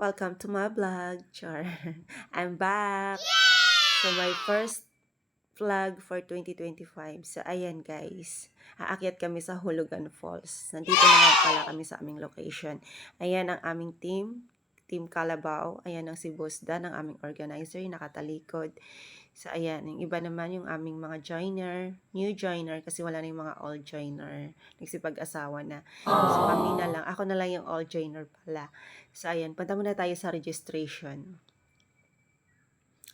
Welcome to my vlog, Char. I'm back! So, my first vlog for 2025. So, ayan guys. Aakyat kami sa Hulugan Falls. Nandito na nga pala kami sa aming location. Ayan ang aming team. Team Calabao. Ayan ang si Boss Dan, ang aming organizer, yung nakatalikod. So, ayan. Yung iba naman yung aming mga joiner. New joiner kasi wala na yung mga old joiner. Nagsipag-asawa na. So, kami na lang. Ako na lang yung old joiner pala. So, ayan. Punta muna tayo sa registration.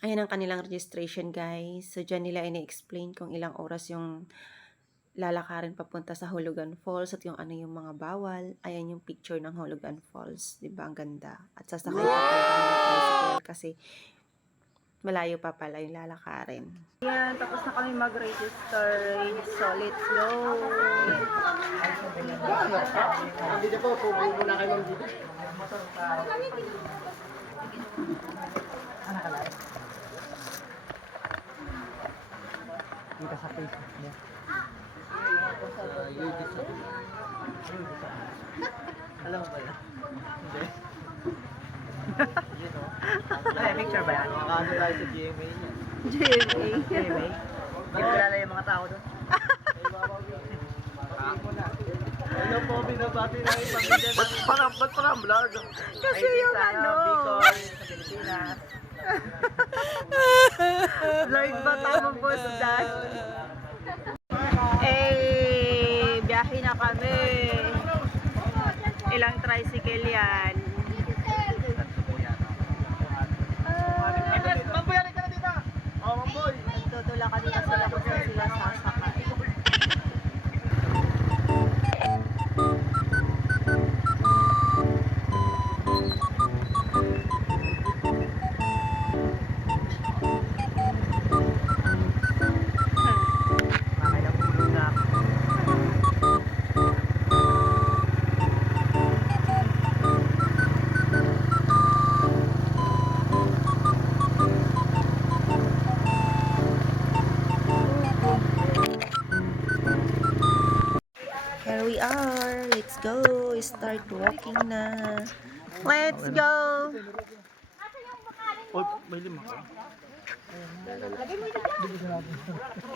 Ayan ang kanilang registration, guys. So, dyan nila ini-explain kung ilang oras yung lalakarin papunta sa Hulugan Falls at yung ano yung mga bawal. Ayan yung picture ng Hulugan Falls. Diba? Ang ganda. At sasakay pa tayo kami ng tricycle kasi malayo pa pala yung lalakarin. Ayan, tapos na kami mag-register. So, let's go! Dito po, pupunin muna kayo ng dito. Ano ka lang? Dito sa Facebook niya. Alam mo ba yan? Hindi. Ay, picture ba yan? Makakano tayo sa GMA niya. GMA? GMA? Hindi ko kilala yung mga tao doon. Ano po, binabati na yung pamilya namin. Ba't parang vlog? Kasi yung ano. Bicol, sa Pilipinas. Lord ba tamang boss Dan? Eh, biyahe na kami. Ilang tricycle yan? Mamboy, alin ka na dito! Oh, Mamboy! Nagtutula kanina sila kung saan sila sasakay. Nakailang na ako. Here we are. Let's go. Start walking na. Let's go. Oh, may lima ka.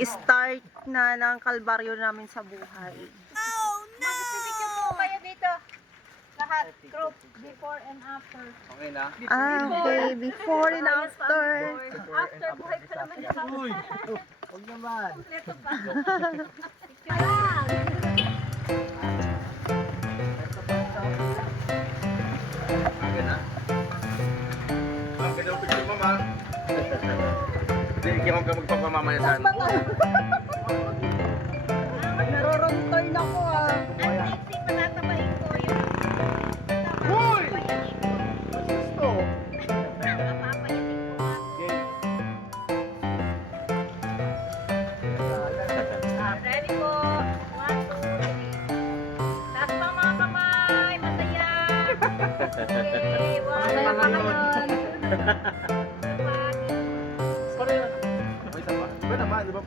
Start na ng kalbaryo namin sa buhay. Mag-picture po kayo dito. Lahat, group, before and after. Okay na? Okay, before and after. After, buhay pa naman yung Uy! Huwag naman. kompleto pa. Picture lang. Aga na. Ang ganda ang picture, mama. Hindi ka magpapamamayasan. Narorong turn ako ah. Ang sexy, patatabahin ko yung Uy! papayanin ko. Gusto. Papayanin ko. Ready po. 1, 2, 3. Taas pa mga kamay. Masaya. Okay, 1, 2, 3. Pareho. May isa pa. Ba naman, di ba?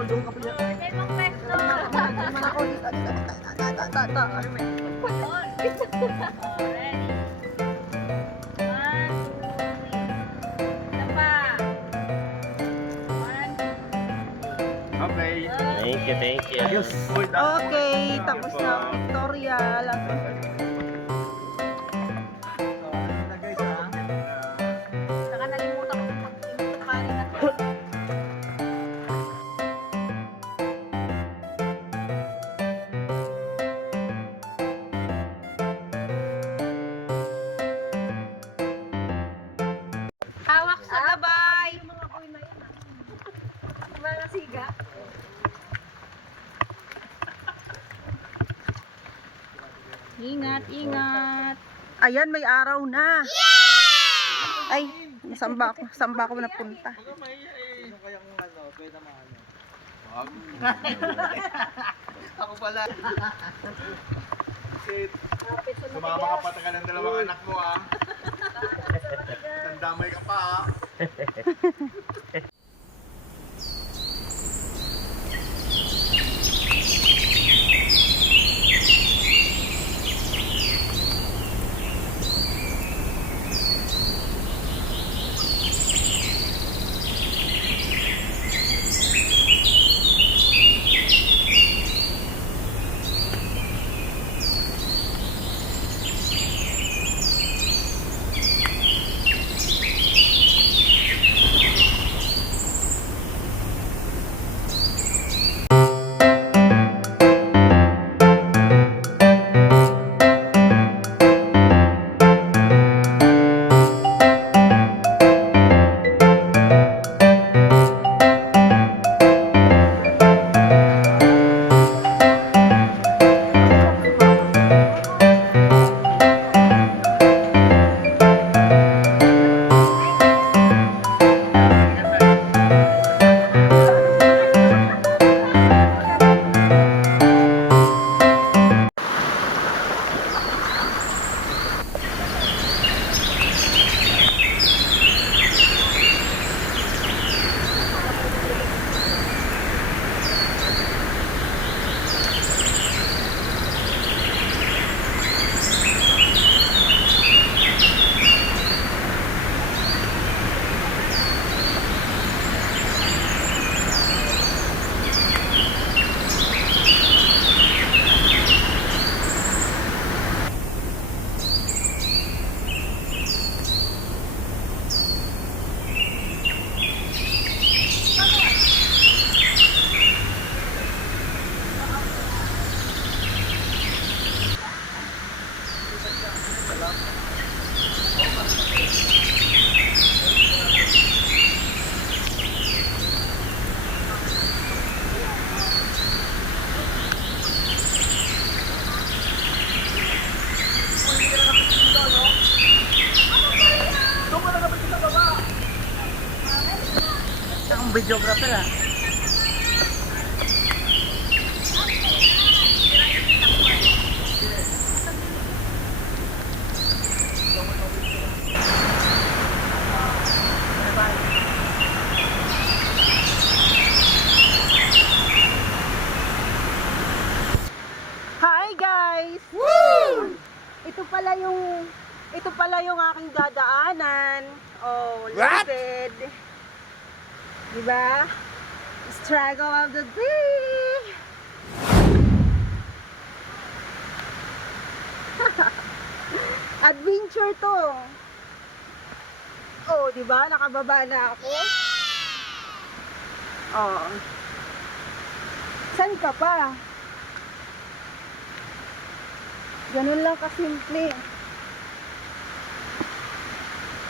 Yung kape niya. Pwede mong pesto. Naman ako. Ta. Ano may? Oh, ready. 1, 2, 3. Isa pa. 1, 2, 3. Okay. Thank you. Ayos. Uy, dahil- Okay, tapos na ang tutorial. na guys ha. Saka nalimutan ko yung pag-kanin na to. Hawak sa gabay! Mga siga. Ingat, ingat. Ayan, may araw na. Ay, samba ako napunta. Ano kayang ano, pwede naman ano? Ako pala. Shit. Sumama ka pa tagal ng dalawang anak mo ah. Tandamay ka pa ah. videographer ah. Hi guys! Woo! Ito pala yung aking dadaanan. Oh, limited. Diba? Struggle of the day. Adventure to. Oh, diba? Nakababa na ako. Oh. San ka pa? Ganun lang kasimple.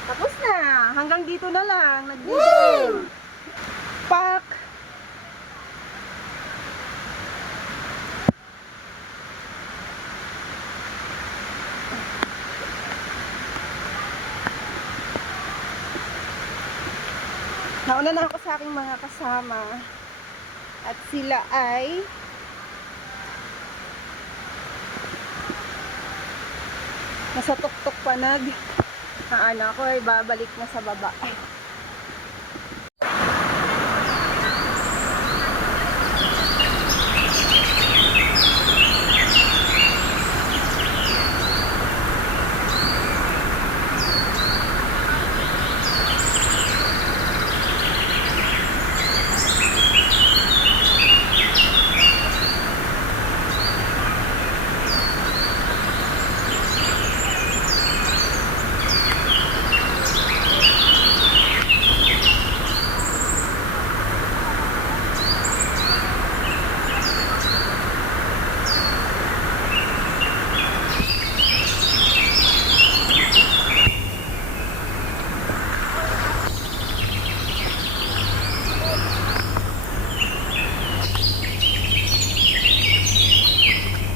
Tapos na. Hanggang dito na lang. Nag-video. Pak! Nauna na ako sa aking mga kasama. At sila ay nasa tuktok pa ang anak ko ay babalik na sa baba.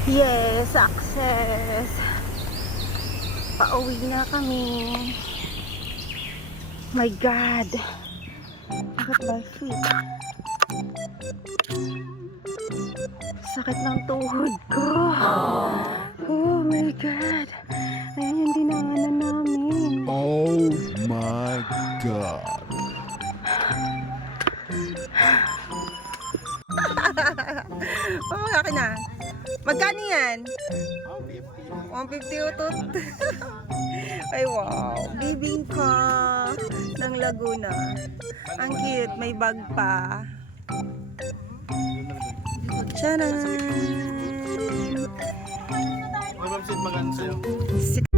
Yes, success. Pauwi na kami. My God. Look at my feet. Sakit ng tuhod ko. Oh my God. Ayan yung dinaanan namin. Oh my God. Oh, akin na. Magkano yan? 150 utot. Ay, wow. Bibingka ng Laguna. Ang cute. May bag pa. Tcharan! Mababsit maganda sa'yo.